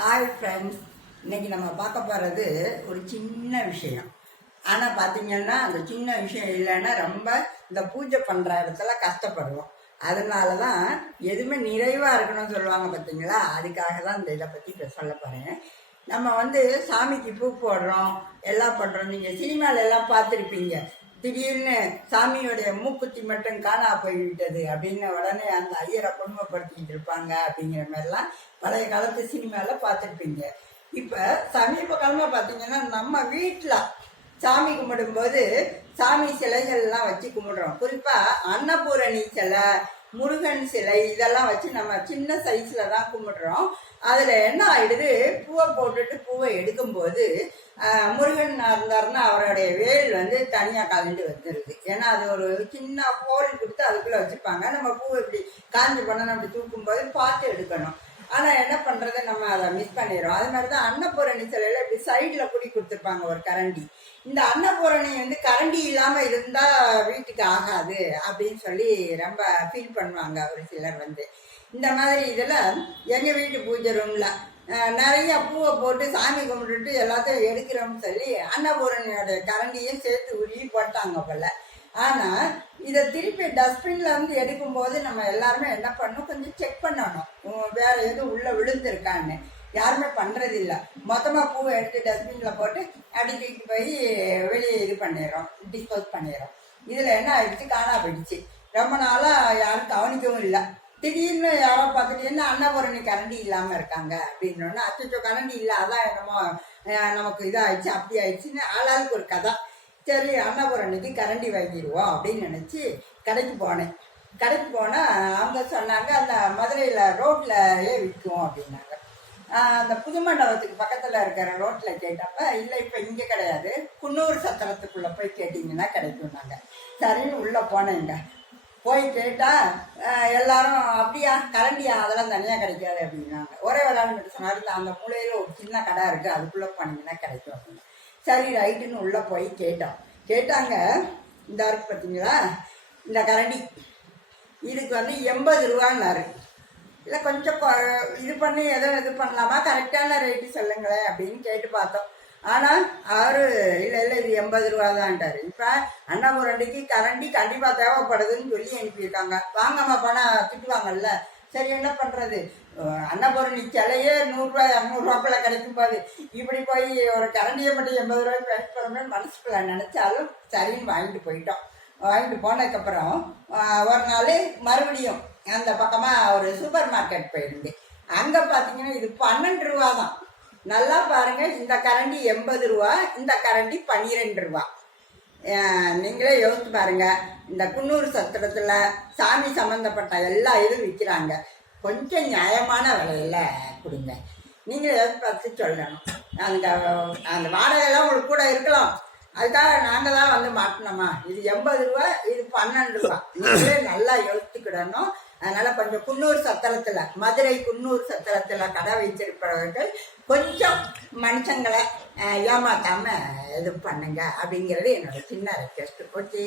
Hi friends இன்னைக்கு நம்ம பார்க்க போகிறது ஒரு சின்ன விஷயம். ஆனால் பார்த்தீங்கன்னா அந்த சின்ன விஷயம் இல்லைன்னா ரொம்ப இந்த பூஜை பண்ணுற இடத்துல கஷ்டப்படுவோம். அதனால தான் எதுவுமே நிறைவாக இருக்கணும்னு சொல்லுவாங்க பார்த்தீங்களா அதுக்காக தான் இந்த இதை பற்றி இப்போ சொல்ல போகிறேன் நம்ம வந்து சாமிக்கு பூ போடுறோம் எல்லாம் பண்ணுறோம் நீங்கள் சினிமாவில் எல்லாம் பார்த்துருப்பீங்க. திடீர்னு சாமியோடைய மூக்குத்தி மட்டும் காணா போய்விட்டது அப்படின்னு உடனே அந்த ஐயரை குடும்பப்படுத்திக்கிட்டு இருப்பாங்க அப்படிங்கிற மாதிரிலாம் பழைய காலத்து சினிமாவில் பார்த்துருப்பீங்க. இப்போ சமீப காலமாக பார்த்தீங்கன்னா நம்ம வீட்டில் சாமி கும்பிடும்போது சாமி சிலைகள்லாம் வச்சு கும்பிடுறோம். குறிப்பாக அன்னபூரணி சிலை முருகன் சிலை இதெல்லாம் வச்சு நம்ம சின்ன சைஸ்ல தான் கும்பிடுறோம். அதுல என்ன ஆயிடுது? பூவை போட்டுட்டு பூவை எடுக்கும்போது முருகன் இருந்தாருன்னா அவருடைய வேல் வந்து தனியாக கலந்து வந்துடுது ஏன்னா அது ஒரு சின்ன ஹோல் கொடுத்து அதுக்குள்ளே வச்சுப்பாங்க. நம்ம பூவை இப்படி காஞ்சி பண்ணணும் அப்படி தூக்கும்போது பார்த்து எடுக்கணும். ஆனா என்ன பண்றது நம்ம அதை மிஸ் பண்ணிடுறோம். அது மாதிரி தான் அன்னபூரணி சிலையில இப்படி சைடுல குடி கொடுத்துருப்பாங்க ஒரு கரண்டி. இந்த அன்னபூரணி வந்து கரண்டி இல்லாம இருந்தா வீட்டுக்கு ஆகாது அப்படின்னு சொல்லி ரொம்ப ஃபீல் பண்ணுவாங்க ஒரு சிலர் வந்து. இந்த மாதிரி இதுல எங்க வீட்டு பூஜை ரூம்ல நிறைய பூவை போட்டு சாமி கும்பிட்டுட்டு எல்லாத்தையும் எடுக்கிறோம்னு சொல்லி அன்னபூரணியோட கரண்டியும் சேர்த்து உருவி போட்டாங்க போல. ஆனா இதை திருப்பி டஸ்ட்பின்ல வந்து எடுக்கும்போது நம்ம எல்லாருமே என்ன பண்ணணும்? கொஞ்சம் செக் பண்ணணும். வேற எதுவும் உள்ள விழுந்திருக்கான்னு. யாருமே பண்றது இல்ல மொத்தமா பூவை எடுத்து டஸ்ட்பின்ல போட்டு அடிக்கிட்டு போய் வெளியே இது பண்ணிடுறோம். டிஸ்போஸ் பண்ணிடுறோம். இதுல என்ன ஆயிடுச்சு? காணா போயிடுச்சு. ரொம்ப நாளா யாரும் கவனிக்கவும் இல்லை. திடீர்னு யாரோ பார்த்துட்டு என்ன அன்னபூரணி கரண்டி இல்லாம இருக்காங்க? அப்படின்னோடனே அச்சோ கரண்டி இல்லை அதான் என்னமோ நமக்கு இதாயிடுச்சு அப்படி ஆயிடுச்சுன்னு ஆளாளுக்கு ஒரு கதை. சரி அன்னபூரணிக்கு கரண்டி வாங்கிடுவோம் அப்படின்னு நினச்சி கடைக்கு போனேன். கடைக்கு போனால் அவங்க சொன்னாங்க அந்த மதுரையில் ரோட்லயே விற்கும் அப்படின்னாங்க. அந்த புது மண்டபத்துக்கு பக்கத்தில் இருக்கிற ரோட்டில் கேட்டப்ப இல்லை இப்போ இங்கே கிடையாது. குன்னூர் சத்திரத்துக்குள்ளே போய் கேட்டிங்கன்னா கிடைக்கும்னாங்க. சரின்னு உள்ளே போனேங்க. போய் கேட்டால் எல்லாரும் அப்படியா? கரண்டியா? அதெல்லாம் தனியாக கிடைக்காது. அப்படின்னாங்க. ஒரே ஒரு ஆள் மட்டும் அந்த மூலையில் ஒரு சின்ன கடை இருக்குது அதுக்குள்ளே போனீங்கன்னா கிடைக்கும். அப்படின்னு சரி ரைட்டுன்னு உள்ளே போய் கேட்டோம். கேட்டாங்க இந்த இருக்கு பார்த்தீங்களா இந்த கரண்டி இதுக்கு வந்து எண்பது ரூபான்னாரு. இல்லை கொஞ்சம் கொ- இது பண்ணி எதோ இது பண்ணலாமா? கரெக்டான ரேட்டு சொல்லுங்களேன் அப்படின்னு கேட்டு பார்த்தோம். ஆனால் அவரு இல்லை இல்லை இது எண்பது ரூபா தான்ட்டார் இப்போ அண்ணாபுரண்டிக்கு கரண்டி கண்டிப்பாக தேவைப்படுதுன்னு சொல்லி அனுப்பியிருக்காங்க. வாங்கம்மா பணம் திட்டுவாங்கல்ல. சரி என்ன பண்ணுறது அன்னபூரணி சிலையே நூறுரூவா இரநூறுவாக்குள்ள கிடைக்கும் போது. இப்படி போய் ஒரு கரண்டியை மட்டும் எண்பது ரூபாய்க்கு வேஸ்ட் பண்ணணும்னு மனசுக்குள்ள நினச்சாலும் சரின்னு வாங்கிட்டு போயிட்டோம். வாங்கிட்டு போனதுக்கப்புறம் ஒரு நாள் மறுபடியும் அந்த பக்கமாக ஒரு சூப்பர் மார்க்கெட் போயிருந்தேன். அங்கே பார்த்தீங்கன்னா இது பன்னெண்டு ரூபா தான். நல்லா பாருங்கள் இந்த கரண்டி எண்பது ரூபா இந்த கரண்டி பன்னிரெண்டு ரூபா. நீங்களே யோசித்து பாருங்கள் இந்த குன்னூர் சத்திரத்தில் சாமி சம்மந்தப்பட்ட எல்லா இதுவும் விற்கிறாங்க கொஞ்சம் நியாயமான விலையில கொடுங்க. நீங்கள் ஏதாவது பார்த்து சொல்லணும். அந்த அந்த வாடகைலாம் உங்களுக்கு கூட இருக்கலாம். அதுக்காக நாங்கள் தான் வந்து மாட்டினோமா இது எண்பது ரூபா இது பன்னெண்டு ரூபா. நீங்களே நல்லா எழுத்துக்கிடணும் அதனால கொஞ்சம் குன்னூர் சத்திரத்துல மதுரை குன்னூர் சத்திரத்துல கடை வைத்திருப்பவர்கள் கொஞ்சம் மனுஷங்களை அஹ், ஏமாத்தாம இது பண்ணுங்க அப்படிங்கிறது என்னோட சின்ன ரெக்வெஸ்ட் போச்சு